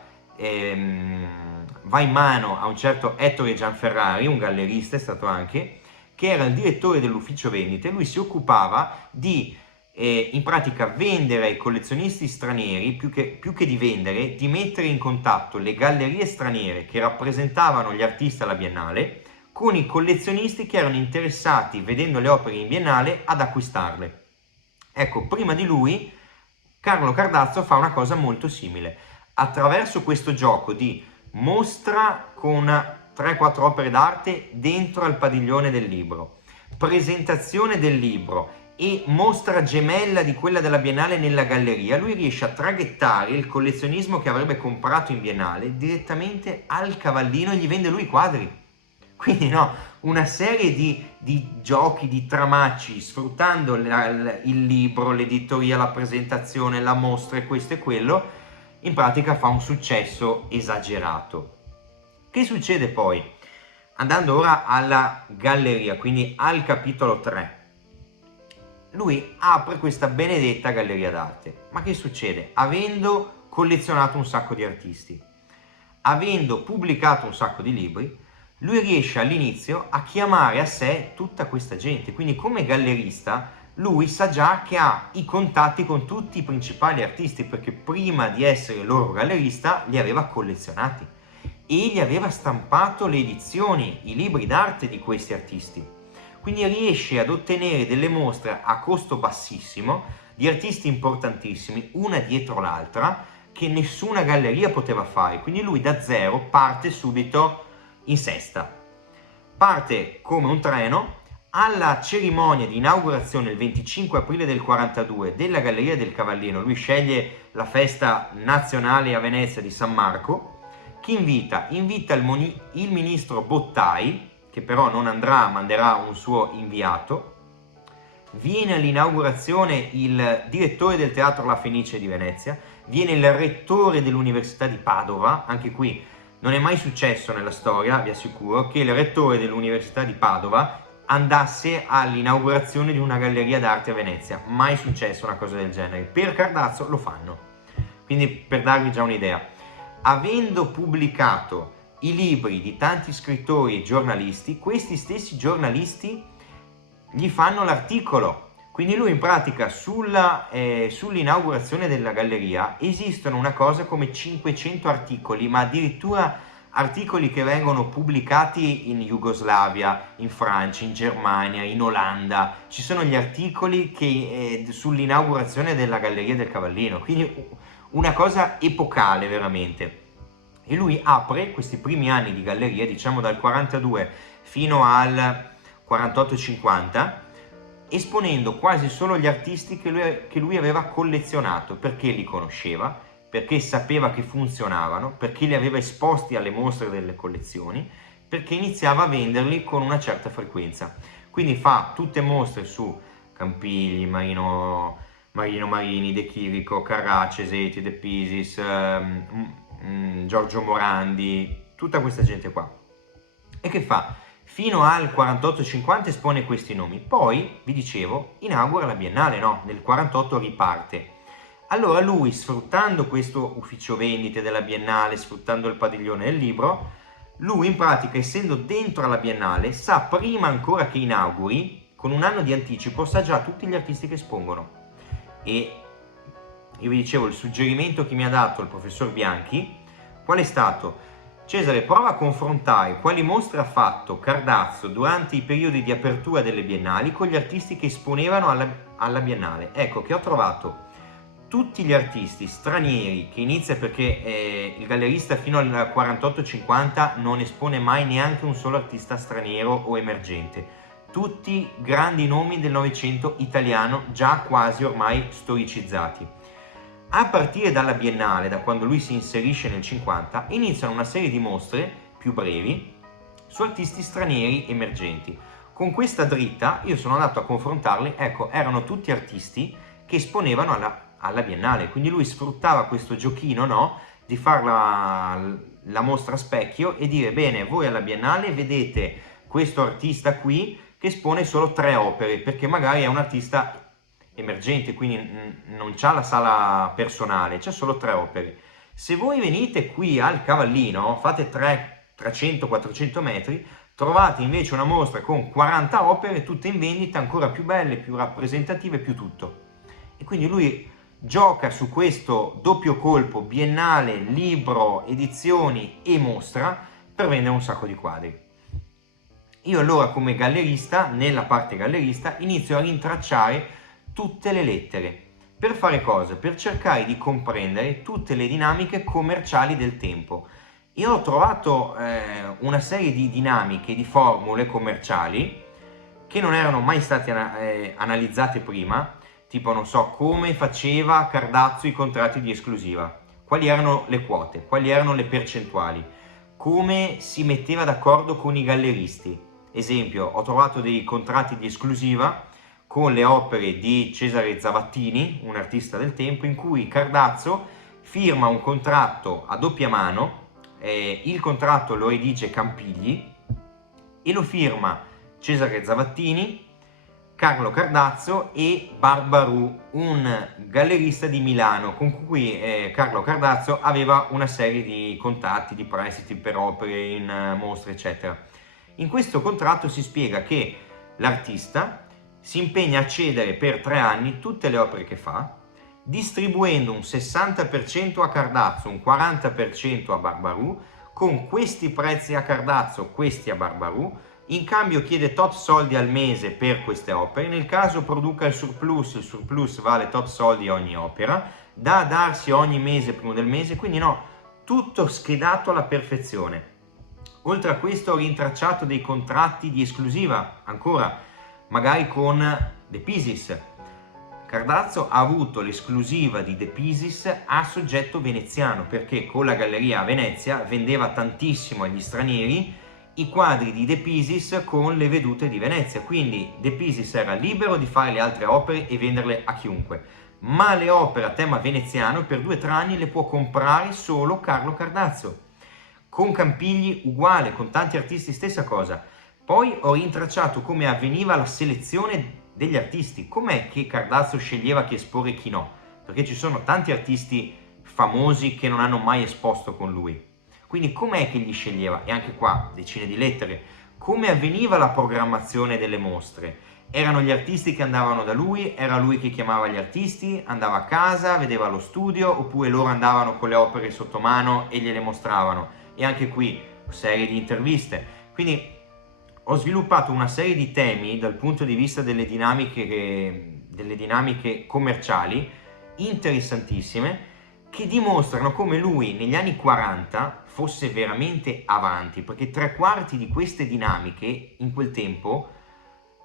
va in mano a un certo Ettore Gianferrari, un gallerista è stato anche, che era il direttore dell'ufficio vendite. Lui si occupava di in pratica vendere ai collezionisti stranieri, più che di vendere, di mettere in contatto le gallerie straniere che rappresentavano gli artisti alla Biennale con i collezionisti che erano interessati, vedendo le opere in Biennale, ad acquistarle. Ecco, prima di lui Carlo Cardazzo fa una cosa molto simile. Attraverso questo gioco di mostra con 3-4 opere d'arte dentro al padiglione del libro, presentazione del libro e mostra gemella di quella della Biennale nella galleria, lui riesce a traghettare il collezionismo che avrebbe comprato in Biennale direttamente al Cavallino e gli vende lui i quadri. Quindi no, una serie di giochi, di tramacci, sfruttando il libro, l'editoria, la presentazione, la mostra e questo e quello, in pratica fa un successo esagerato. Che succede poi? Andando ora alla galleria, quindi al capitolo 3. Lui apre questa benedetta galleria d'arte. Ma che succede? Avendo collezionato un sacco di artisti, avendo pubblicato un sacco di libri, lui riesce all'inizio a chiamare a sé tutta questa gente. Quindi come gallerista lui sa già che ha i contatti con tutti i principali artisti, perché prima di essere loro gallerista li aveva collezionati e gli aveva stampato le edizioni, i libri d'arte di questi artisti. Quindi riesce ad ottenere delle mostre a costo bassissimo di artisti importantissimi, una dietro l'altra, che nessuna galleria poteva fare. Quindi lui da zero parte subito in sesta. Parte come un treno. Alla cerimonia di inaugurazione il 25 aprile del 42 della Galleria del Cavallino, lui sceglie la festa nazionale a Venezia di San Marco. Chi invita? Invita il ministro Bottai, che però non andrà, manderà un suo inviato. Viene all'inaugurazione il direttore del Teatro La Fenice di Venezia, viene il rettore dell'Università di Padova. Anche qui non è mai successo nella storia, vi assicuro, che il rettore dell'Università di Padova andasse all'inaugurazione di una galleria d'arte a Venezia. Mai successo una cosa del genere. Per Cardazzo lo fanno. Quindi per darvi già un'idea, avendo pubblicato i libri di tanti scrittori e giornalisti, questi stessi giornalisti gli fanno l'articolo. Quindi lui in pratica sull'inaugurazione della galleria esistono una cosa come 500 articoli, ma addirittura articoli che vengono pubblicati in Jugoslavia, in Francia, in Germania, in Olanda. Ci sono gli articoli che sull'inaugurazione della Galleria del Cavallino, quindi una cosa epocale veramente. E lui apre questi primi anni di galleria, diciamo dal 42 fino al 48-50, esponendo quasi solo gli artisti che lui aveva collezionato, perché li conosceva, perché sapeva che funzionavano, perché li aveva esposti alle mostre delle collezioni, perché iniziava a venderli con una certa frequenza. quindi fa tutte mostre su Campigli, Marino Marini, De Chirico, Carracci, Seti, De Pisis, Giorgio Morandi, tutta questa gente qua. E che fa? Fino al 48-50 espone questi nomi, poi, vi dicevo, inaugura la Biennale, no? Nel 48 riparte. Allora lui, sfruttando questo ufficio vendite della Biennale, sfruttando il padiglione del libro, lui in pratica, essendo dentro alla Biennale, sa prima ancora che inauguri, con un anno di anticipo, sa già tutti gli artisti che espongono. E io vi dicevo, il suggerimento che mi ha dato il professor Bianchi, qual è stato? Cesare, prova a confrontare quali mostre ha fatto Cardazzo durante i periodi di apertura delle biennali con gli artisti che esponevano alla Biennale. Ecco che ho trovato tutti gli artisti stranieri, che inizia perché il gallerista fino al 48-50 non espone mai neanche un solo artista straniero o emergente. Tutti grandi nomi del Novecento italiano, già quasi ormai storicizzati. A partire dalla Biennale, da quando lui si inserisce nel 50, iniziano una serie di mostre più brevi su artisti stranieri emergenti. Con questa dritta io sono andato a confrontarli, ecco, erano tutti artisti che esponevano alla Biennale, quindi lui sfruttava questo giochino, no? Di fare la mostra a specchio e dire, bene, voi alla Biennale vedete questo artista qui che espone solo 3 opere, perché magari è un artista emergente, quindi non c'ha la sala personale, c'è solo 3 opere. Se voi venite qui al Cavallino, fate 300-400 metri, trovate invece una mostra con 40 opere, tutte in vendita, ancora più belle, più rappresentative, più tutto. E quindi lui gioca su questo doppio colpo, biennale, libro, edizioni e mostra, per vendere un sacco di quadri. Io allora come gallerista, nella parte gallerista, inizio a rintracciare tutte le lettere. Per fare cosa? Per cercare di comprendere tutte le dinamiche commerciali del tempo. Io ho trovato una serie di dinamiche, di formule commerciali che non erano mai state analizzate prima, tipo non so come faceva Cardazzo i contratti di esclusiva, quali erano le quote, quali erano le percentuali, come si metteva d'accordo con i galleristi. Esempio, ho trovato dei contratti di esclusiva con le opere di Cesare Zavattini, un artista del tempo, in cui Cardazzo firma un contratto a doppia mano, il contratto lo redige Campigli e lo firma Cesare Zavattini, Carlo Cardazzo e Barbaroux, un gallerista di Milano con cui Carlo Cardazzo aveva una serie di contatti, di prestiti per opere in mostre, eccetera. In questo contratto si spiega che l'artista si impegna a cedere per 3 anni tutte le opere che fa, distribuendo un 60% a Cardazzo, un 40% a Barbaroux, con questi prezzi a Cardazzo, questi a Barbaroux, in cambio chiede tot soldi al mese per queste opere, nel caso produca il surplus vale tot soldi ogni opera, da darsi ogni mese prima del mese, quindi no, tutto schedato alla perfezione. Oltre a questo ho rintracciato dei contratti di esclusiva, ancora, magari con De Pisis. Cardazzo ha avuto l'esclusiva di De Pisis a soggetto veneziano, perché con la galleria a Venezia vendeva tantissimo agli stranieri i quadri di De Pisis con le vedute di Venezia, quindi De Pisis era libero di fare le altre opere e venderle a chiunque, ma le opere a tema veneziano per 2 o 3 anni le può comprare solo Carlo Cardazzo. Con Campigli uguale, con tanti artisti stessa cosa. Poi ho rintracciato come avveniva la selezione degli artisti, com'è che Cardazzo sceglieva chi esporre e chi no, perché ci sono tanti artisti famosi che non hanno mai esposto con lui. Quindi com'è che gli sceglieva? E anche qua decine di lettere. Come avveniva la programmazione delle mostre? Erano gli artisti che andavano da lui, era lui che chiamava gli artisti, andava a casa, vedeva lo studio, oppure loro andavano con le opere sotto mano e gliele mostravano. E anche qui serie di interviste. Quindi ho sviluppato una serie di temi dal punto di vista delle dinamiche commerciali interessantissime, che dimostrano come lui negli anni 40 fosse veramente avanti, perché 3/4 di queste dinamiche in quel tempo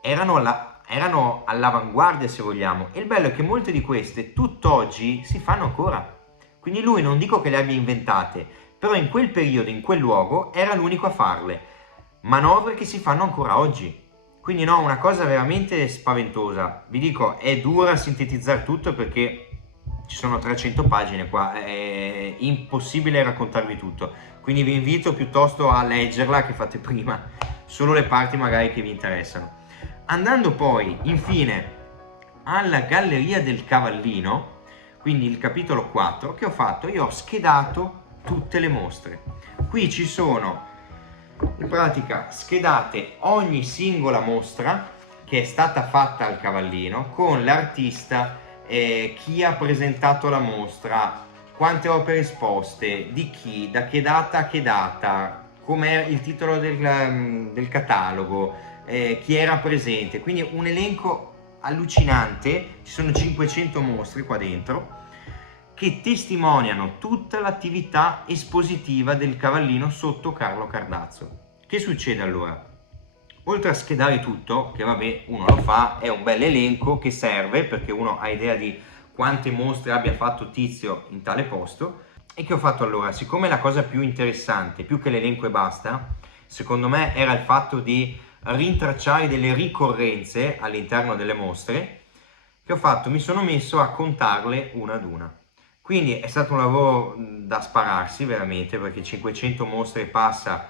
erano all'avanguardia, se vogliamo, e il bello è che molte di queste tutt'oggi si fanno ancora. Quindi lui non dico che le abbia inventate, però in quel periodo, in quel luogo, era l'unico a farle. Manovre che si fanno ancora oggi. Quindi no, una cosa veramente spaventosa. Vi dico, è dura sintetizzare tutto perché ci sono 300 pagine qua, è impossibile raccontarvi tutto. Quindi vi invito piuttosto a leggerla che fate prima, solo le parti magari che vi interessano. Andando poi, infine, alla Galleria del Cavallino, quindi il capitolo 4, che ho fatto? Io ho schedato tutte le mostre. Qui ci sono in pratica schedate ogni singola mostra che è stata fatta al Cavallino con l'artista, chi ha presentato la mostra, quante opere esposte, di chi, da che data a che data, com'è il titolo del catalogo, chi era presente. Quindi un elenco allucinante, ci sono 500 mostre qua dentro che testimoniano tutta l'attività espositiva del Cavallino sotto Carlo Cardazzo. Che succede allora? Oltre a schedare tutto, che vabbè uno lo fa, è un bel elenco che serve perché uno ha idea di quante mostre abbia fatto Tizio in tale posto. E che ho fatto allora? Siccome la cosa più interessante, più che l'elenco e basta, secondo me era il fatto di rintracciare delle ricorrenze all'interno delle mostre, che ho fatto? Mi sono messo a contarle una ad una. Quindi è stato un lavoro da spararsi veramente, perché 500 mostre e passa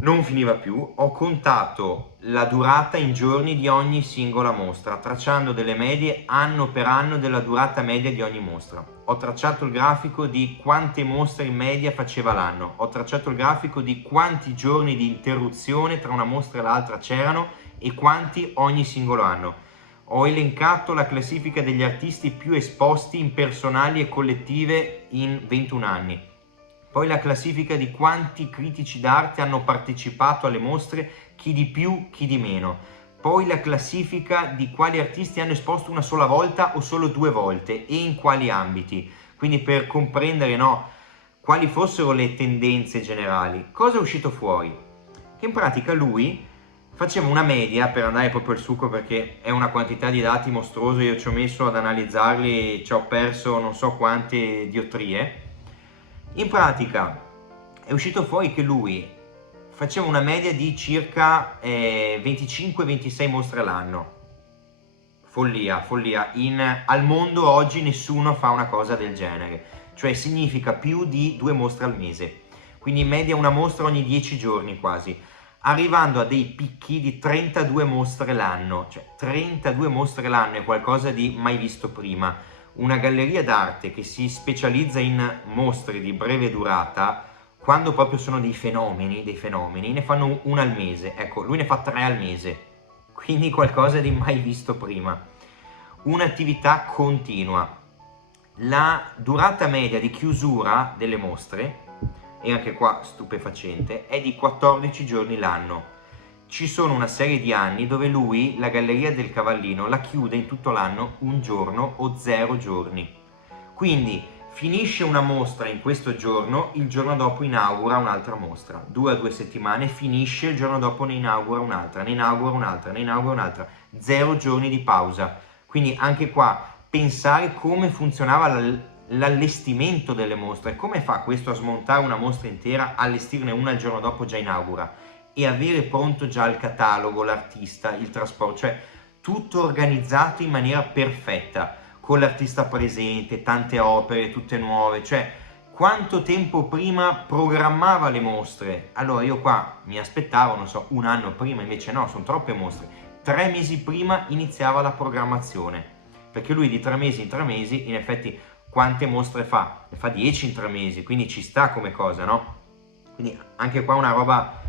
non finiva più. Ho contato la durata in giorni di ogni singola mostra, tracciando delle medie anno per anno della durata media di ogni mostra. Ho tracciato il grafico di quante mostre in media faceva l'anno. Ho tracciato il grafico di quanti giorni di interruzione tra una mostra e l'altra c'erano e quanti ogni singolo anno. Ho elencato la classifica degli artisti più esposti in personali e collettive in 21 anni. Poi la classifica di quanti critici d'arte hanno partecipato alle mostre, chi di più, chi di meno. Poi la classifica di quali artisti hanno esposto una sola volta o solo 2 volte e in quali ambiti. Quindi per comprendere quali fossero le tendenze generali. Cosa è uscito fuori? Che in pratica lui faceva una media, per andare proprio al succo perché è una quantità di dati mostruoso, io ci ho messo ad analizzarli, ci ho perso non so quante diottrie. In pratica è uscito fuori che lui faceva una media di circa 25-26 mostre all'anno. Follia. Al mondo oggi nessuno fa una cosa del genere, cioè significa più di 2 mostre al mese, quindi in media una mostra ogni 10 giorni quasi, arrivando a dei picchi di 32 mostre l'anno, cioè 32 mostre l'anno è qualcosa di mai visto prima. Una galleria d'arte che si specializza in mostre di breve durata, quando proprio sono dei fenomeni, ne fanno una al mese. Ecco, lui ne fa 3 al mese, quindi qualcosa di mai visto prima. Un'attività continua. La durata media di chiusura delle mostre, e anche qua stupefacente, è di 14 giorni l'anno. Ci sono una serie di anni dove lui la Galleria del Cavallino la chiude in tutto l'anno 1 giorno o 0 giorni. Quindi finisce una mostra in questo giorno, il giorno dopo inaugura un'altra mostra. 2 a 2 settimane, finisce, il giorno dopo ne inaugura un'altra, ne inaugura un'altra. 0 giorni di pausa. Quindi anche qua pensare come funzionava l'allestimento delle mostre, come fa questo a smontare una mostra intera, allestirne una il giorno dopo già inaugura e avere pronto già il catalogo, l'artista, il trasporto, cioè tutto organizzato in maniera perfetta, con l'artista presente, tante opere, tutte nuove, cioè quanto tempo prima programmava le mostre. Allora io qua mi aspettavo, non so, 1 anno prima, invece no, sono troppe mostre. 3 mesi prima iniziava la programmazione, perché lui di 3 mesi in 3 mesi, in effetti quante mostre fa? Ne fa 10 in 3 mesi, quindi ci sta come cosa, no? Quindi anche qua una roba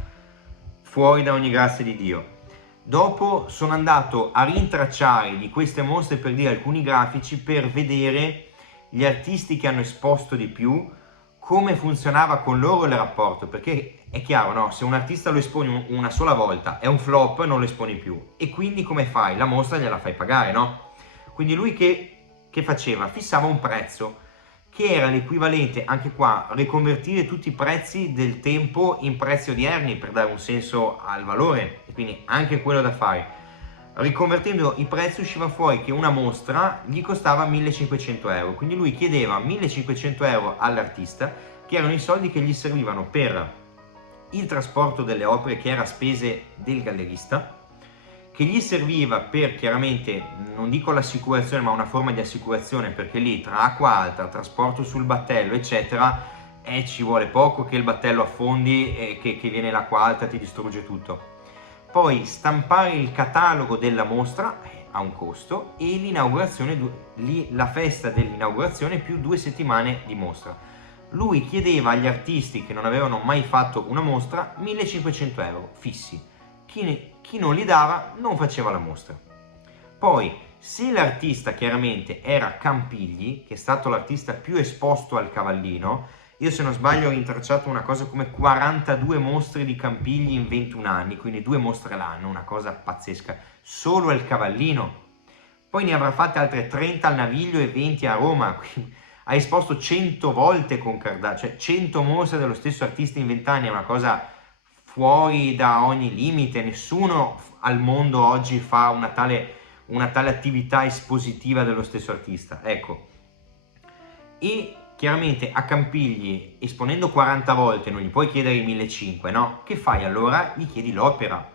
fuori da ogni grazia di Dio. Dopo sono andato a rintracciare di queste mostre, per dire alcuni grafici, per vedere gli artisti che hanno esposto di più, come funzionava con loro il rapporto, perché è chiaro, no? Se un artista lo esponi una sola volta, è un flop, non lo esponi più. E quindi come fai? La mostra gliela fai pagare, no? Quindi lui che faceva? Fissava un prezzo, che era l'equivalente, anche qua, riconvertire tutti i prezzi del tempo in prezzi odierni per dare un senso al valore, e quindi anche quello da fare. Riconvertendo i prezzi usciva fuori che una mostra gli costava 1500 euro, quindi lui chiedeva 1500 euro all'artista, che erano i soldi che gli servivano per il trasporto delle opere, che era spese del gallerista, che gli serviva per, chiaramente, non dico l'assicurazione, ma una forma di assicurazione, perché lì tra acqua alta, trasporto sul battello, eccetera, ci vuole poco che il battello affondi e che viene l'acqua alta, ti distrugge tutto. Poi stampare il catalogo della mostra ha un costo, e l'inaugurazione, la festa dell'inaugurazione più 2 settimane di mostra. Lui chiedeva agli artisti che non avevano mai fatto una mostra 1.500 euro fissi. Chi non li dava non faceva la mostra. Poi, se l'artista chiaramente era Campigli, che è stato l'artista più esposto al Cavallino, io se non sbaglio ho rintracciato una cosa come 42 mostre di Campigli in 21 anni, quindi 2 mostre l'anno, una cosa pazzesca, solo al Cavallino. Poi ne avrà fatte altre 30 al Naviglio e 20 a Roma, quindi ha esposto 100 volte con Cardano, cioè 100 mostre dello stesso artista in 20 anni, è una cosa fuori da ogni limite. Nessuno al mondo oggi fa una tale attività espositiva dello stesso artista, ecco. E chiaramente a Campigli, esponendo 40 volte, non gli puoi chiedere i 1.500, no? Che fai allora? Gli chiedi l'opera.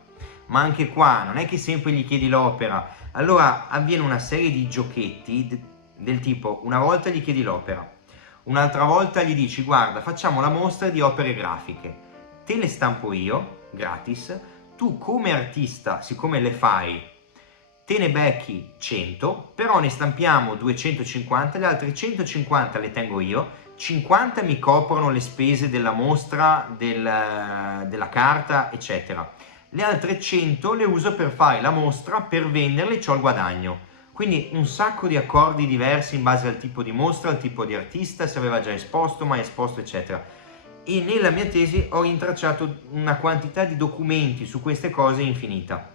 Ma anche qua non è che sempre gli chiedi l'opera. Allora avviene una serie di giochetti del tipo: una volta gli chiedi l'opera, un'altra volta gli dici: guarda, facciamo la mostra di opere grafiche, te le stampo io gratis, tu come artista, siccome le fai, te ne becchi 100, però ne stampiamo 250, le altre 150 le tengo io, 50 mi coprono le spese della mostra, della carta, eccetera. Le altre 100 le uso per fare la mostra, per venderle, c'ho il guadagno. Quindi un sacco di accordi diversi in base al tipo di mostra, al tipo di artista, se aveva già esposto, mai esposto, eccetera. E nella mia tesi ho intracciato una quantità di documenti su queste cose infinita.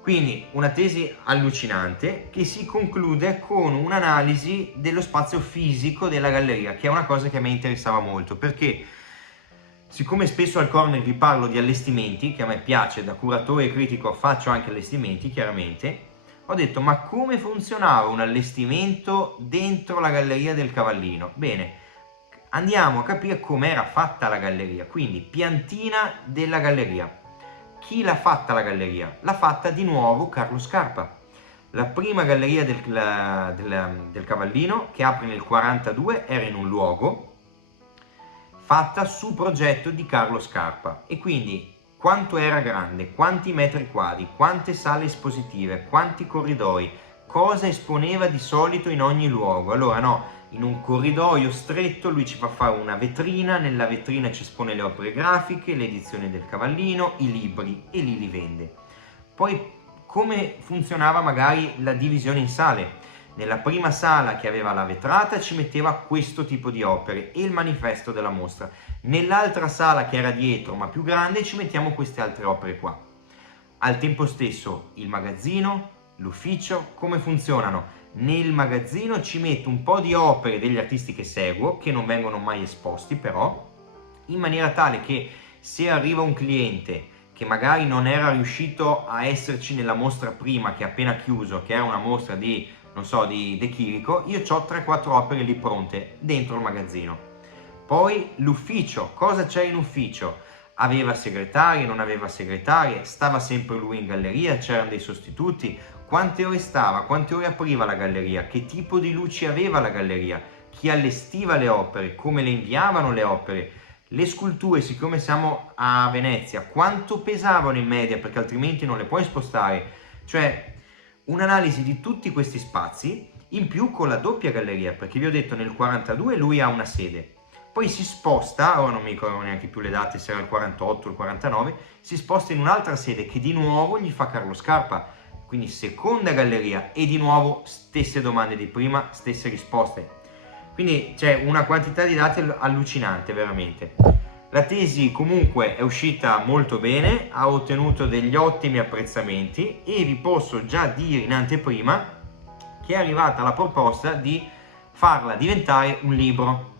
Quindi una tesi allucinante che si conclude con un'analisi dello spazio fisico della galleria, che è una cosa che a me interessava molto, perché siccome spesso al corner vi parlo di allestimenti, che a me piace, da curatore e critico faccio anche allestimenti, chiaramente, ho detto: ma come funzionava un allestimento dentro la galleria del Cavallino? Bene, andiamo a capire com'era fatta la galleria, quindi piantina della galleria. Chi l'ha fatta la galleria? L'ha fatta di nuovo Carlo Scarpa. La prima galleria del Cavallino, che apre nel 42, era in un luogo fatta su progetto di Carlo Scarpa, e quindi quanto era grande, quanti metri quadri, quante sale espositive, quanti corridoi, cosa esponeva di solito in ogni luogo. Allora no, in un corridoio stretto lui ci fa fare una vetrina, nella vetrina ci espone le opere grafiche, le edizioni del Cavallino, i libri, e lì li vende. Poi come funzionava magari la divisione in sale? Nella prima sala, che aveva la vetrata, ci metteva questo tipo di opere e il manifesto della mostra. Nell'altra sala, che era dietro ma più grande, ci mettiamo queste altre opere qua. Al tempo stesso il magazzino, l'ufficio, come funzionano? Nel magazzino ci metto un po' di opere degli artisti che seguo, che non vengono mai esposti però, in maniera tale che se arriva un cliente che magari non era riuscito a esserci nella mostra prima, che è appena chiuso, che era una mostra di, non so, di De Chirico, io ho 3-4 opere lì pronte dentro il magazzino. Poi l'ufficio, cosa c'è in ufficio? Aveva segretarie, non aveva segretarie, stava sempre lui in galleria, c'erano dei sostituti, quante ore stava, quante ore apriva la galleria, che tipo di luci aveva la galleria, chi allestiva le opere, come le inviavano le opere, le sculture, siccome siamo a Venezia, quanto pesavano in media, perché altrimenti non le puoi spostare. Cioè un'analisi di tutti questi spazi, in più con la doppia galleria, perché vi ho detto nel 42 lui ha una sede, poi si sposta, ora non mi ricordo neanche più le date, se era il 48 o il 49, si sposta in un'altra sede che di nuovo gli fa Carlo Scarpa, quindi seconda galleria, e di nuovo stesse domande di prima, stesse risposte. Quindi c'è una quantità di dati allucinante veramente. La tesi comunque è uscita molto bene, ha ottenuto degli ottimi apprezzamenti, e vi posso già dire in anteprima che è arrivata la proposta di farla diventare un libro.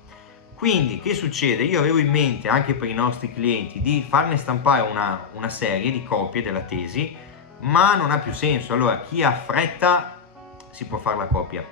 Quindi che succede? Io avevo in mente, anche per i nostri clienti, di farne stampare una serie di copie della tesi, ma non ha più senso. Allora chi ha fretta si può fare la copia,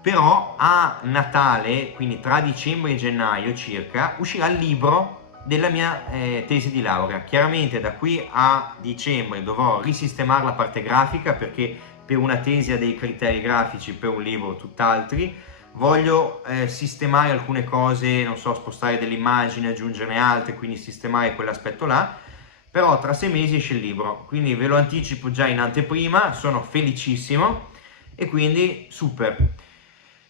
però a Natale, quindi tra dicembre e gennaio circa, uscirà il libro della mia tesi di laurea. Chiaramente da qui a dicembre dovrò risistemare la parte grafica, perché per una tesi ha dei criteri grafici, per un libro tutt'altri. Voglio sistemare alcune cose, non so, spostare delle immagini, aggiungerne altre, quindi sistemare quell'aspetto là. Però tra 6 mesi esce il libro, quindi ve lo anticipo già in anteprima, sono felicissimo e quindi super.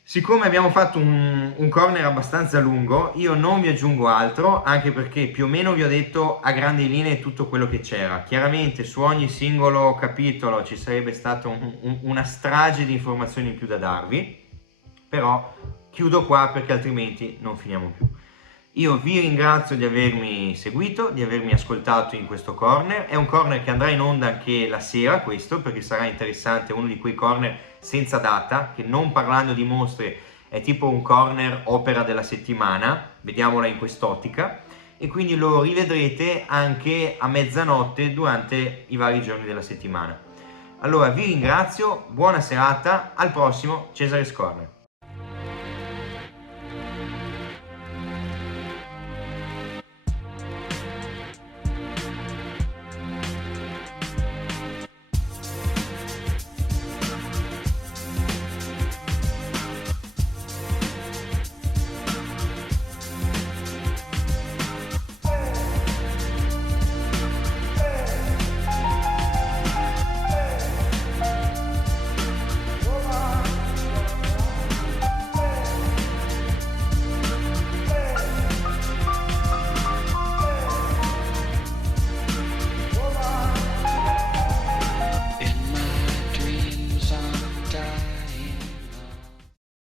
Siccome abbiamo fatto un corner abbastanza lungo, io non vi aggiungo altro, anche perché più o meno vi ho detto a grandi linee tutto quello che c'era. Chiaramente su ogni singolo capitolo ci sarebbe stata una strage di informazioni in più da darvi, però chiudo qua perché altrimenti non finiamo più. Io vi ringrazio di avermi seguito, di avermi ascoltato in questo corner. È un corner che andrà in onda anche la sera, questo, perché sarà interessante, uno di quei corner senza data, che non parlando di mostre è tipo un corner opera della settimana, vediamola in quest'ottica, e quindi lo rivedrete anche a mezzanotte durante i vari giorni della settimana. Allora vi ringrazio, buona serata, al prossimo Cesare's Corner.